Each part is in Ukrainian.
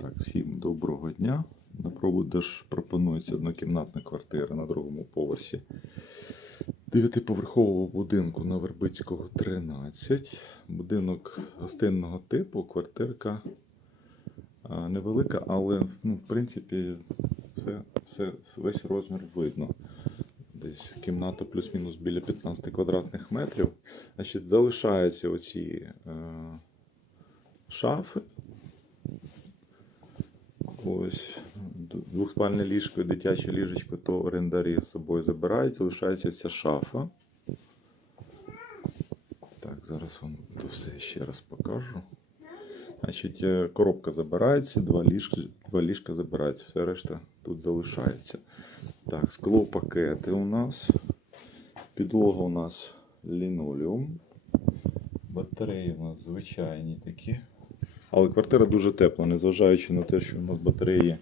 Так, всім доброго дня. На продаж пропонується однокімнатна квартира на другому поверсі дев'ятиповерхового будинку на Вербицького 13. Будинок гостинного типу, квартирка невелика, але ну, в принципі все, все, весь розмір видно. Десь кімната плюс-мінус біля 15 квадратних метрів. Значить, залишаються оці е, шафи. Ось двохспальне ліжко дитяче ліжечко, то орендарі з собою забирають, залишається ця шафа. Так, зараз вам то все ще раз покажу. Значить, е, коробка забирається, два ліжка, два ліжка забираються, все решта тут залишається. Так, склопакети у нас. Підлога у нас лінолеум. Батареї у нас звичайні такі. Але квартира дуже тепла, незважаючи на те, що у нас батареї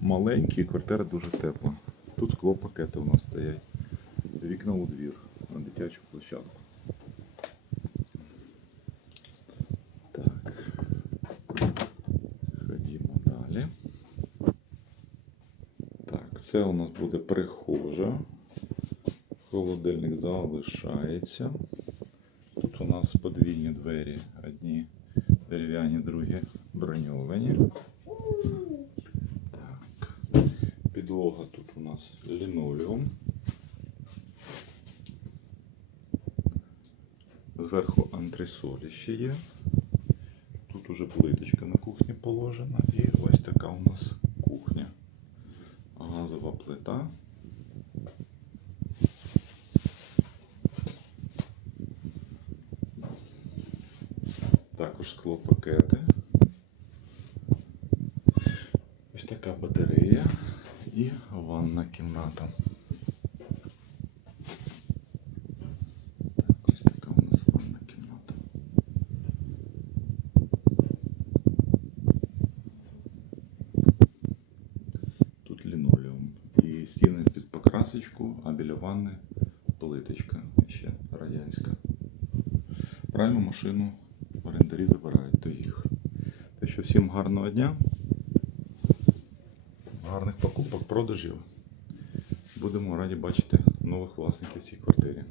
маленькі, квартира дуже тепла. Тут склопакети у нас стоять. Вікна у двір на дитячу площадку. Так. Ходімо далі. Так, це у нас буде прихожа. Холодильник залишається. Тут у нас подвійні двері. Одні дерев'яні, другі броньовані. Так. Підлога тут у нас лінолеум. Зверху антресолі ще є. Тут уже плиточка на кухні положена. І ось така у нас кухня. Газова плита. Також склопакети. Ось така батарея і ванна кімната. Так, така у нас ванна кімната. Тут лінолеум. І стіни під покрасочку, а біля ванни плиточка ще радянська. Пральну машину орендарі забирають до їх. Так що всім гарного дня, гарних покупок, продажів. Будемо раді бачити нових власників в цій квартирі.